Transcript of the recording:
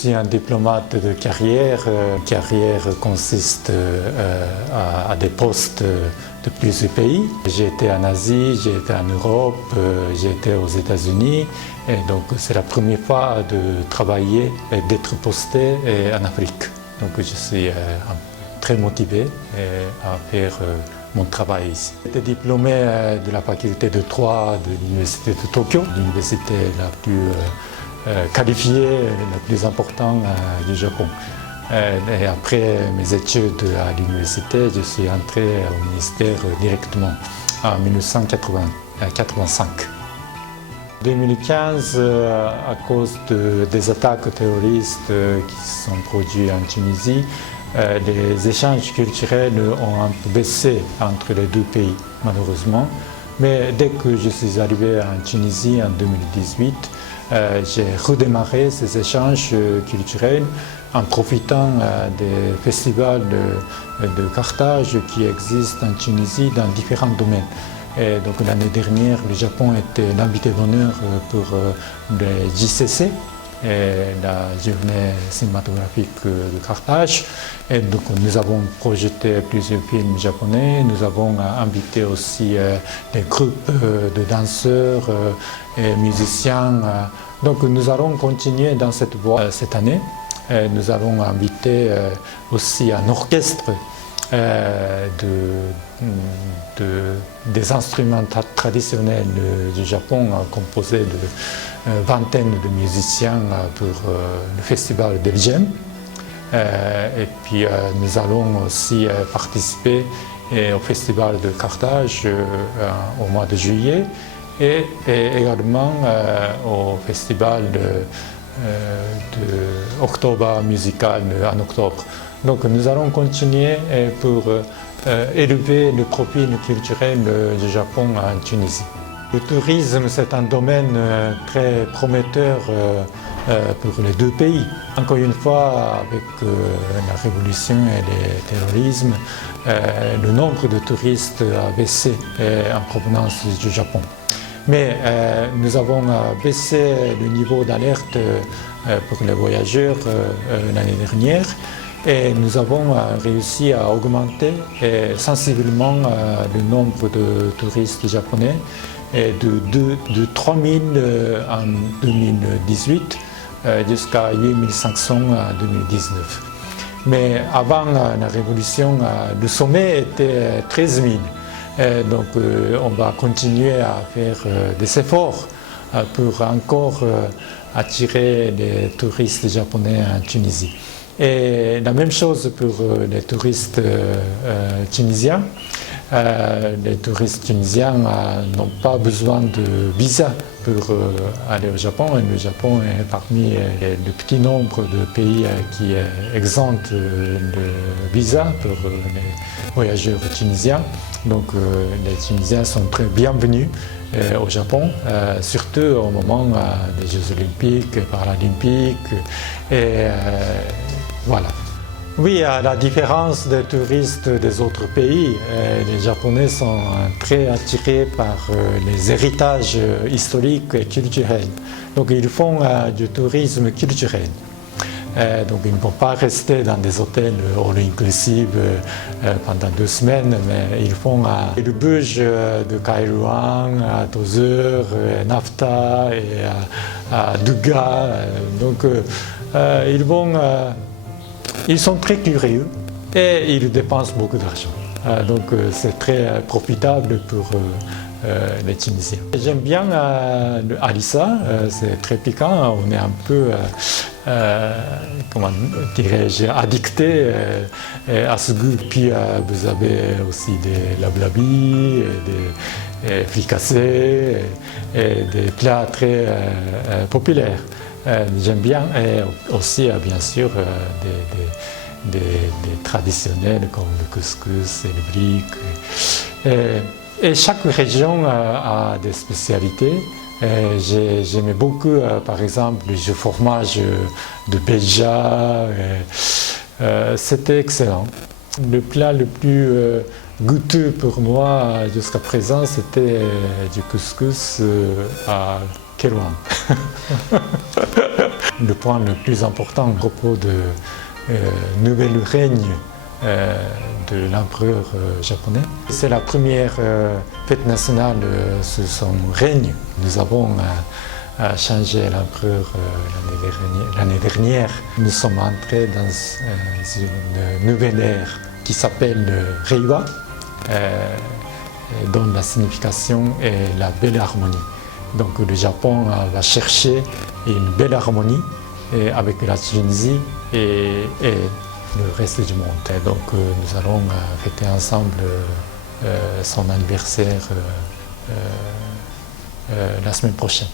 suis un diplomate de carrière. Carrière consiste à des postes de plusieurs pays. J'ai été en Asie, j'ai été en Europe, j'ai été aux États-Unis. Et donc c'est la première fois de travailler et d'être posté en Afrique. Donc je suis très motivé à faire mon travail ici. J'étais diplômé de la faculté de droit de l'université de Tokyo, l'université la plus qualifiée, la plus importante du Japon. Et après mes études à l'université, je suis entré au ministère directement en 1985. En 2015, à cause des attaques terroristes qui se sont produites en Tunisie, les échanges culturels ont un peu baissé entre les deux pays, malheureusement. Mais dès que je suis arrivé en Tunisie en 2018, j'ai redémarré ces échanges culturels en profitant des festivals de Carthage qui existent en Tunisie dans différents domaines. Et donc l'année dernière, le Japon était l'invité d'honneur pour le JCC, la journée cinématographique de Carthage. Et donc nous avons projeté plusieurs films japonais, nous avons invité aussi des groupes de danseurs et musiciens. Donc nous allons continuer dans cette voie cette année. Nous allons inviter aussi un orchestre des instruments traditionnels du Japon composé de vingtaine de musiciens pour le festival de l'IGEM. Et puis nous allons aussi participer au festival de Carthage au mois de juillet et également au festival de Octobre musical en octobre. Donc nous allons continuer pour élever le profil culturel du Japon en Tunisie. Le tourisme, c'est un domaine très prometteur pour les deux pays. Encore une fois, avec la révolution et le terrorisme, le nombre de touristes a baissé en provenance du Japon. Mais nous avons baissé le niveau d'alerte pour les voyageurs l'année dernière. Et nous avons réussi à augmenter sensiblement le nombre de touristes japonais de 3 000 en 2018 jusqu'à 8 500 en 2019. Mais avant la révolution, le sommet était 13 000. Donc on va continuer à faire des efforts pour encore attirer les touristes japonais en Tunisie. Et la même chose pour les touristes tunisiens. Les touristes tunisiens n'ont pas besoin de visa pour aller au Japon. Et le Japon est parmi le petit nombre de pays qui exemptent le visa pour les voyageurs tunisiens. Donc les Tunisiens sont très bienvenus au Japon, surtout au moment des Jeux olympiques et paralympiques. Et voilà. Oui, à la différence des touristes des autres pays, les Japonais sont très attirés par les héritages historiques et culturels. Donc ils font du tourisme culturel. Donc ils ne vont pas rester dans des hôtels all-inclusive pendant 2 semaines, mais ils font le bouge de Kairouan à Tozeur, Nafta et à Duga. Donc ils sont très curieux et ils dépensent beaucoup d'argent. Donc c'est très profitable pour les Tunisiens. J'aime bien le harissa, c'est très piquant, on est un peu, comment dirais-je, addicté à ce goût. Puis vous avez aussi des lablabis, des fricassés et des plats très populaires. J'aime bien, et aussi bien sûr des traditionnels comme le couscous et le brick. Et chaque région a des spécialités. J'aimais beaucoup, par exemple, le fromage de Beja. C'était excellent. Le plat le plus goûteux pour moi jusqu'à présent, c'était du couscous à Kérouan. le point le plus important à propos de nouvel règne de l'empereur japonais. C'est la première fête nationale sous son règne. Nous avons changé l'empereur l'année dernière. Nous sommes entrés dans une nouvelle ère qui s'appelle Reiwa, dont la signification est la belle harmonie. Donc le Japon va chercher une belle harmonie avec la Tunisie et le reste du monde. Et donc nous allons fêter ensemble son anniversaire la semaine prochaine.